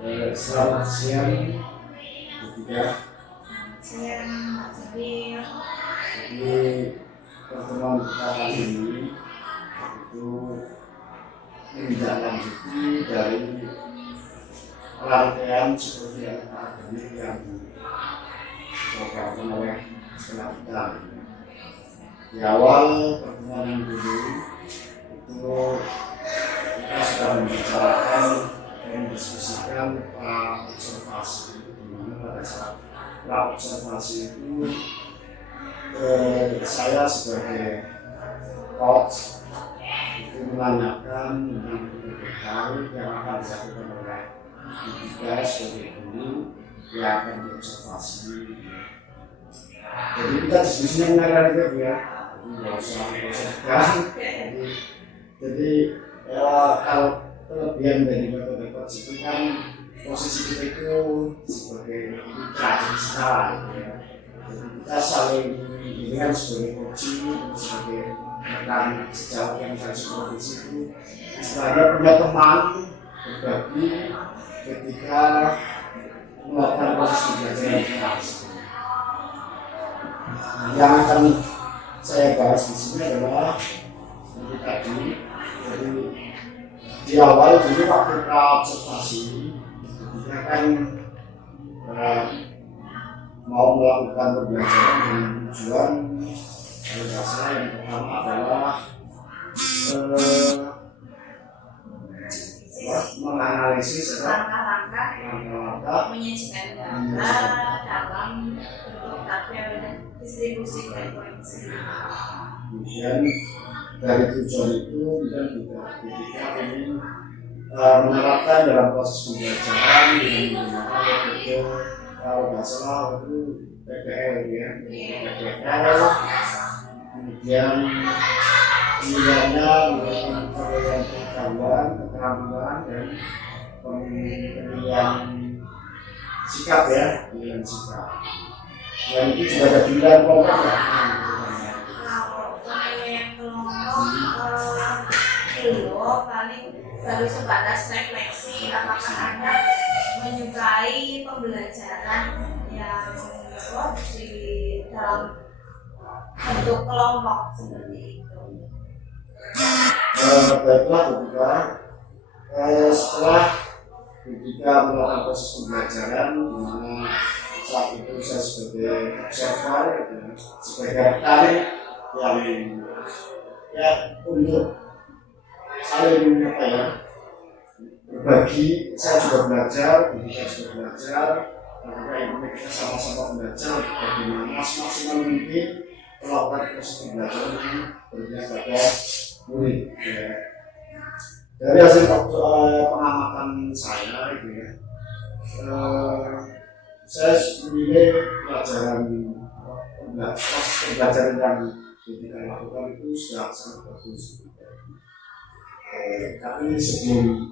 Selamat siang, Butika. Siang, Pak Jamil. Jadi pertemuan kita kali ini itu menindaklanjuti dari rangkaian seperti akademik yang dilakukan oleh sekolah kita. Di awal pertemuan yang dulu itu kita sudah membicarakan dan mendiskusikan observasi, di mana pada saat observasi itu saya sebagai coach itu menanyakan tentang berbagai hal yang akan dilakukan oleh Butika sebagai guru yang akan diobservasi. Jadi kita diskusinya mengarah itu ya, nggak usah tegang. Jadi kalau kelebihan dari metode coach itu kan posisi kita itu sebagai mitra ya. Jadi kita saling ini kan sebagai coaching, sebagai rekan sejauh yang saya supervisi itu istilahnya punya teman berbagi ketika melakukan proses pembelajaran kita. Yang akan saya bahas di sini adalah ini tadi. Jadi di awal dulu waktu observasi kita kan mau melakukan pembelajaran dengan tujuan dasar yang pertama adalah menganalisis langkah-langkah menyajikan data dalam bentuk tabel dan distribusi frekuensi. Kemudian dari tujuan itu kita ingin menerapkan dalam proses pembelajaran dengan menggunakan metode kalau nggak salah itu PPL ya, PPL. Kemudian nilainya perolehan pengetahuan, keterampilan dan pemilihan sikap ya, pemilihan sikap. Dan itu juga ada pilihan kelompok ya. Penilaian kelompok belum, paling baru sebatas refleksi apakah anak menyukai pembelajaran yang di dalam bentuk kelompok seperti itu. Baiklah Butika, setelah Butika melakukan proses pembelajaran di mana saat itu saya sebagai observer, sebagai rekan yang ya untuk saling berbagi. Saya juga belajar, Butika juga belajar, karena ini kita sama-sama belajar bagaimana semaksimal mungkin melakukan proses pembelajaran yang berpihak pada murid. Ya. Dari hasil pengamatan saya, saya memilih pelajaran proses pembelajaran yang Butika lakukan itu sudah sangat bagus. Tapi sebelum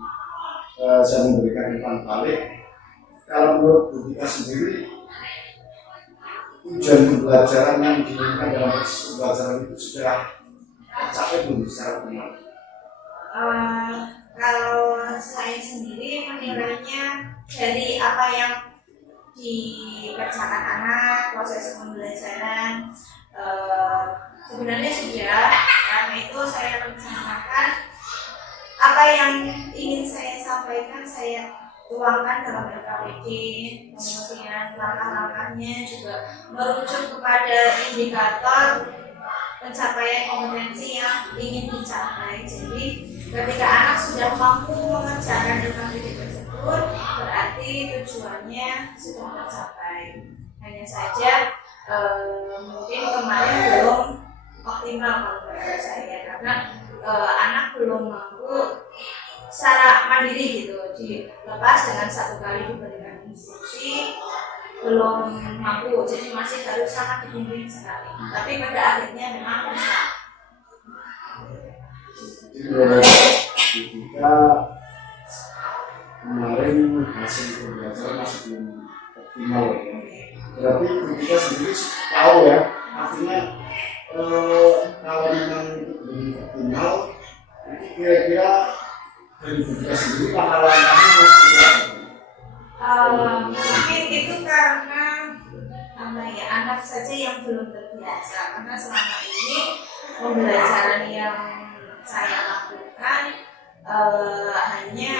saya memberikan umpan balik, kalau menurut Butika sendiri tujuan pembelajaran yang diinginkan dalam proses pembelajaran itu sudah tercapai belum secara benar? Kalau saya sendiri menilainya dari apa yang dikerjakan anak, proses pembelajaran sebenarnya sudah, karena itu saya rencanakan apa yang ingin saya sampaikan saya tuangkan dalam LKPD, kemudian langkah-langkahnya juga merujuk kepada indikator pencapaian kompetensi yang ingin dicapai. Jadi ketika anak sudah mampu mengerjakan LKPD tersebut, berarti tujuannya sudah tercapai. Hanya saja mungkin kemarin belum optimal kalau menurut saya, karena anak belum mampu secara mandiri gitu, dilepas dengan satu kali diberikan instruksi belum mampu, jadi masih harus sangat dibimbing sekali. Tapi pada akhirnya memang bisa. Ketika kemarin hasil pembelajaran masih belum optimal ya. Berarti Butika sendiri tahu ya, artinya kalau memang itu belum optimal, kira-kira dari Butika sendiri langkah-langkahnya harus seperti apa? anak saja yang belum terbiasa, karena selama ini pembelajaran yang saya lakukan hanya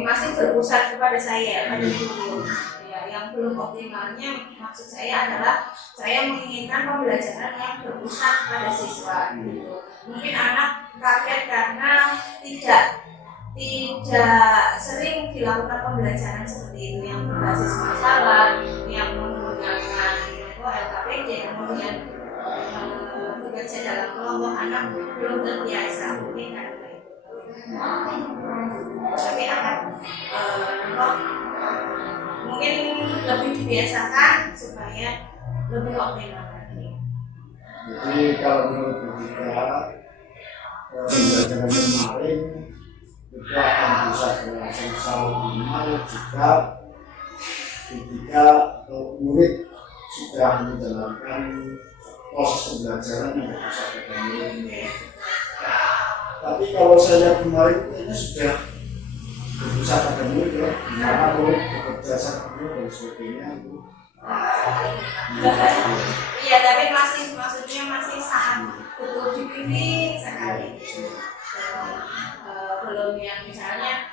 masih berpusat kepada saya, pada guru. Ya, yang belum optimalnya maksud saya adalah saya menginginkan pembelajaran yang berpusat pada siswa gitu. Mungkin anak kaget karena tidak sering dilakukan pembelajaran seperti itu yang berbasis masalah, yang menggunakan LKPD, kemudian bekerja dalam kelompok. Anak belum terbiasa mungkin karena itu. Tapi akan mungkin lebih dibiasakan supaya lebih optimal lagi. Jadi kalau menurut kita pembelajaran kemarin itu akan bisa berlangsung secara minimal jika ketika murid sudah menjalankan proses pembelajaran yang berpusat pada murid. Tapi kalau saya lihat kemarin kayaknya sudah berpusat pada murid ya, dimana murid bekerja sama dan sebagainya itu. Iya, tapi maksudnya masih sangat butuh dibimbing sekali. Belum yang misalnya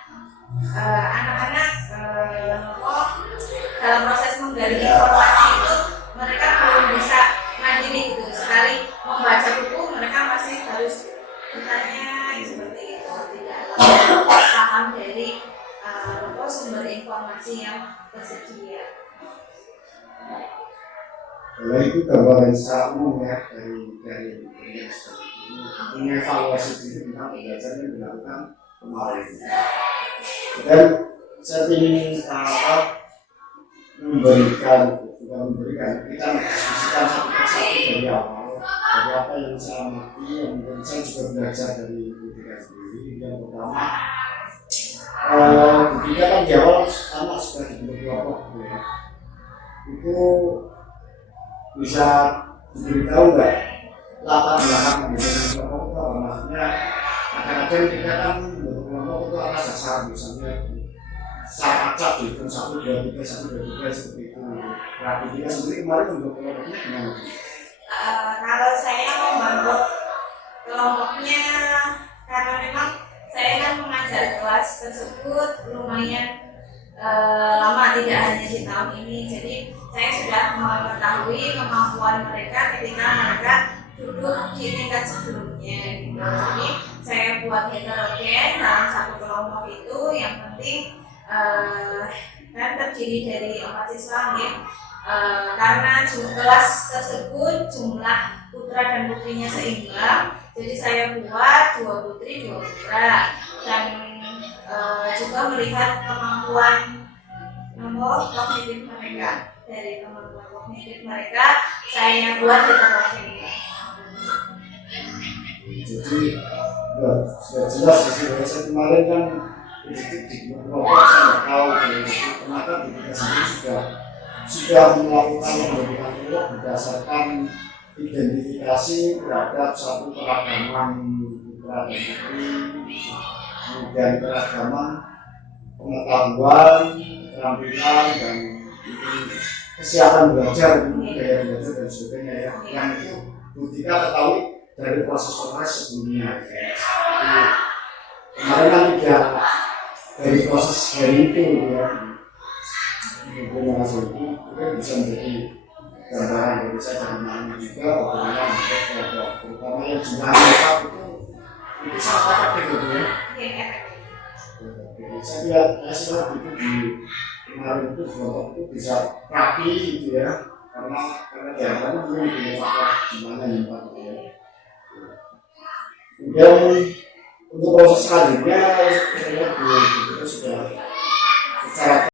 anak-anak dalam proses menggali informasi itu mereka belum bisa mandiri gitu. Sekali membaca buku mereka masih harus bertanya seperti itu, tidak paham dari sumber informasi yang tersedia. Kalau itu gambaran secara umum ya dari mengevaluasi diri tentang pembelajaran yang dilakukan kemarin. Dan saya ingin bukan memberikan, kita mendiskusikan satu persatu dari awal, dari apa yang saya amati, yang mungkin saya juga belajar dari ketika sendiri. Yang pertama, ketika kan di awal anak sudah dibentuk kelompok gitu ya, itu bisa diberitahu nggak latar belakang pembentukan kelompok itu apa? Maksudnya kadang-kadang kita kan bentuk kelompok itu atas dasar misalnya secara acak gitu 1, 2, 3, 1, 2, 3 seperti itu. Nah, ketika sendiri kemarin bentuk kelompoknya gimana? Kalau saya membentuk kelompoknya karena memang saya kan mengajar kelas tersebut lumayan lama, tidak hanya di tahun ini. Jadi saya sudah mengetahui kemampuan mereka ketika mereka duduk di tingkat sebelumnya gitu. Jadi saya buat heterogen dalam satu kelompok itu, yang penting kan terdiri dari 4 siswa ya. Karena kelas tersebut jumlah putra dan putrinya seimbang, jadi saya buat 2 putri 2 putra, dan juga melihat kemampuan kognitif mereka. Dari kemampuan kognitif mereka saya buat heterogen. Jadi sudah jelas di sini. Saya kemarin kan di kelompok saya nggak tahu kenapa kita sendiri sudah melakukan pembentukan kelompok berdasarkan identifikasi terhadap satu keragaman putra dan putri, kemudian keragaman pengetahuan, keterampilan, dan kesiapan belajar, gaya belajar dan sebagainya ya. Yang itu kita ketahui dari proses-proses sebelumnya. Kemarin kan tidak dari proses dari itu ya. Bagaimana itu bisa menjadi gambaran dari saya dari mana juga bagaimana mereka terutama yang jumlah mereka itu sangat efektif gitu ya. Saya lihat hasil itu di kemarin itu kelompok itu bisa rapi gitu ya, karena diantaranya mungkin punya faktor gimana yang Pak gitu ya. Kemudian untuk proses selanjutnya saya lihat kita sudah